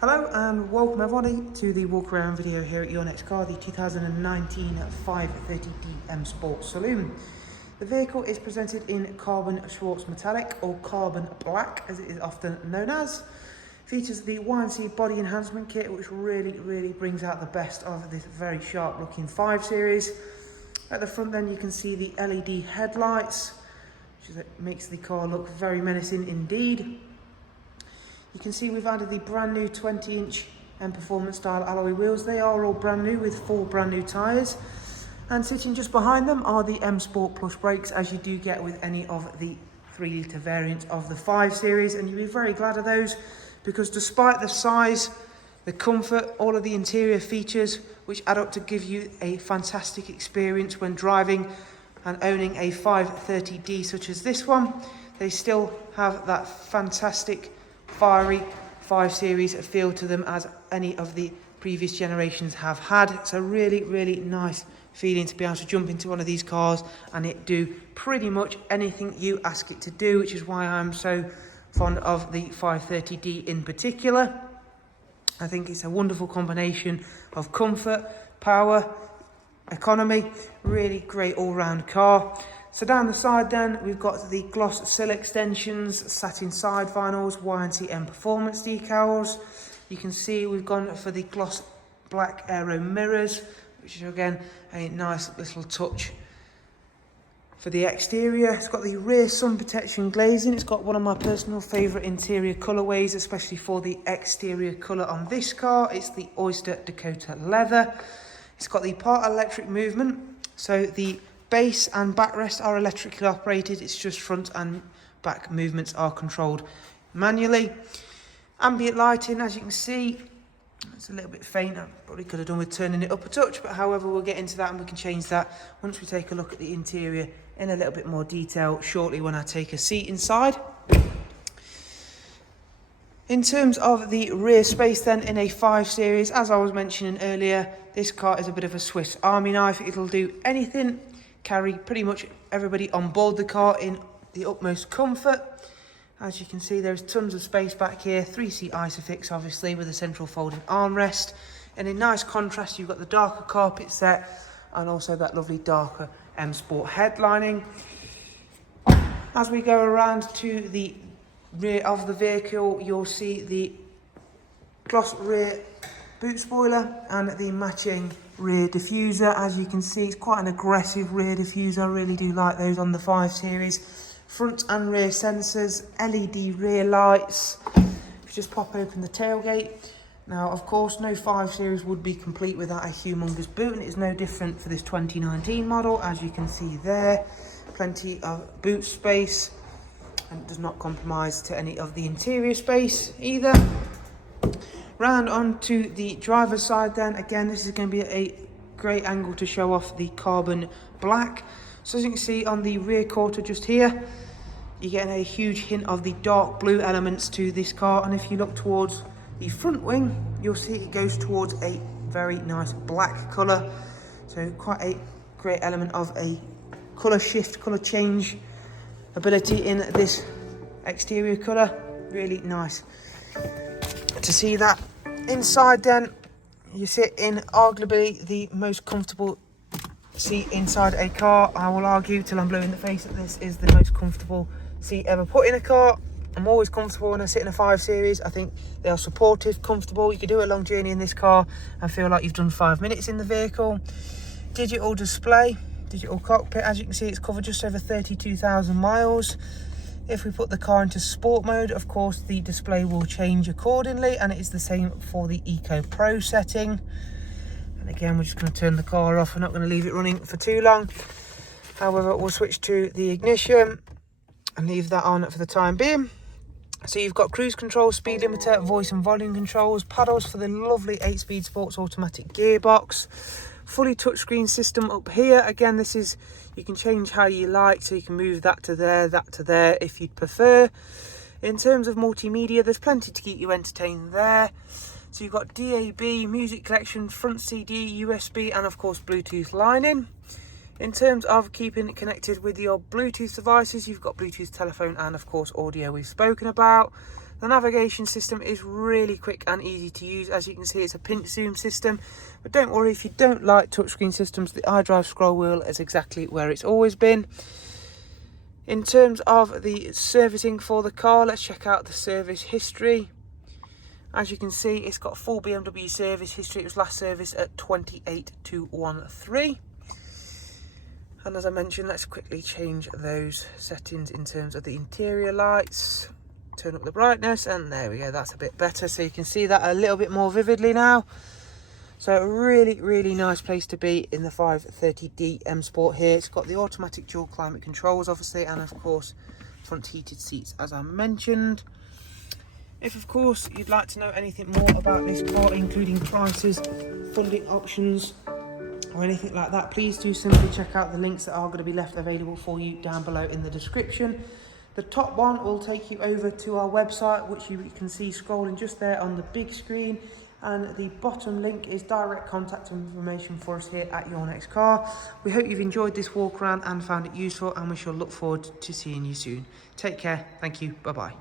Hello and welcome everybody to the walk around video here at your next car, the 2019 530D M Sport Saloon. The vehicle is presented in carbon Schwartz metallic or carbon black as it is often known as. Features the Y&C body enhancement kit which really brings out the best of this very sharp looking 5 Series. At the front then you can see the LED headlights which makes the car look very menacing indeed. You can see we've added the brand new 20-inch and performance style alloy wheels. They are all brand new with 4 brand new tyres. And sitting just behind them are the M Sport Plus brakes, as you do get with any of the 3-litre variants of the 5 Series. And you'll be very glad of those because despite the size, the comfort, all of the interior features which add up to give you a fantastic experience when driving and owning a 530D such as this one, they still have that fantastic fiery 5 Series feel to them as any of the previous generations have had. It's a really nice feeling to be able to jump into one of these cars and it do pretty much anything you ask it to do, which is why I'm so fond of the 530D in particular. I think it's a wonderful combination of comfort, power, economy, really great all-round car. So down the side then, we've got the gloss sill extensions, satin side vinyls, Y&C M performance decals. You can see we've gone for the gloss black aero mirrors, which is again a nice little touch for the exterior. It's got the rear sun protection glazing. It's got one of my personal favourite interior colourways, especially for the exterior colour on this car. It's the Oyster Dakota leather. It's got the part electric movement, so the base and backrest are electrically operated. It's just front and back movements are controlled manually. Ambient lighting, as you can see, it's a little bit faint. I probably could have done with turning it up a touch, but however, we'll get into that and we can change that once we take a look at the interior in a little bit more detail shortly when I take a seat inside. In terms of the rear space then in a 5 Series, as I was mentioning earlier, this car is a bit of a Swiss Army knife. It'll do anything, carry pretty much everybody on board the car in the utmost comfort. As you can see, there's tons of space back here, 3-seat Isofix obviously with a central folding armrest. And in nice contrast, you've got the darker carpet set and also that lovely darker M Sport headlining. As we go around to the rear of the vehicle, you'll see the gloss rear boot spoiler and the matching rear diffuser. As you can see, it's quite an aggressive rear diffuser. I really do like those on the 5 Series. Front and rear sensors, LED rear lights. If you just pop open the tailgate. Now, of course, no 5 Series would be complete without a humongous boot, and it's no different for this 2019 model. As you can see there, plenty of boot space, and it does not compromise to any of the interior space either. Round onto the driver's side then, again, this is going to be a great angle to show off the carbon black. So as you can see on the rear quarter just here, you're getting a huge hint of the dark blue elements to this car. And if you look towards the front wing, you'll see it goes towards a very nice black colour. So quite a great element of a colour shift, colour change ability in this exterior colour. Really nice to see that. Inside then, you sit in arguably the most comfortable seat inside a car. I will argue till I'm blue in the face that this is the most comfortable seat ever put in a car. I'm always comfortable when I sit in a 5 Series. I think they are supportive, comfortable. You can do a long journey in this car and feel like you've done 5 minutes in the vehicle. Digital display, digital cockpit. As you can see, it's covered just over 32,000 miles. If we put the car into sport mode, of course, the display will change accordingly, and it is the same for the Eco Pro setting. And again, we're just going to turn the car off. We're not going to leave it running for too long. However, we'll switch to the ignition and leave that on for the time being. So you've got cruise control, speed limiter, voice and volume controls, paddles for the lovely 8-speed sports automatic gearbox, fully touchscreen system up here. Again, this is, you can change how you like, so you can move that to there if you'd prefer. In terms of multimedia, there's plenty to keep you entertained there. So you've got DAB, music collection, front CD, USB, and of course Bluetooth line-in. In terms of keeping it connected with your Bluetooth devices, you've got Bluetooth telephone and of course audio we've spoken about. The navigation system is really quick and easy to use. As you can see, it's a pinch zoom system, but don't worry if you don't like touchscreen systems, the iDrive scroll wheel is exactly where it's always been. In terms of the servicing for the car, let's check out the service history. As you can see, it's got full BMW service history. It was last serviced at 28213. And as I mentioned, let's quickly change those settings in terms of the interior lights. Turn up the brightness, and there we go, that's a bit better, so you can see that a little bit more vividly now. So a really nice place to be in the 530D M Sport here. It's got the automatic dual climate controls obviously, and of course front heated seats as I mentioned. If of course you'd like to know anything more about this car, including prices, funding options or anything like that, please do simply check out the links that are going to be left available for you down below in the description. The top one will take you over to our website, which you can see scrolling just there on the big screen, and the bottom link is direct contact information for us here at Your Next Car. We hope you've enjoyed this walk around and found it useful, and we shall look forward to seeing you soon. Take care, thank you, bye bye.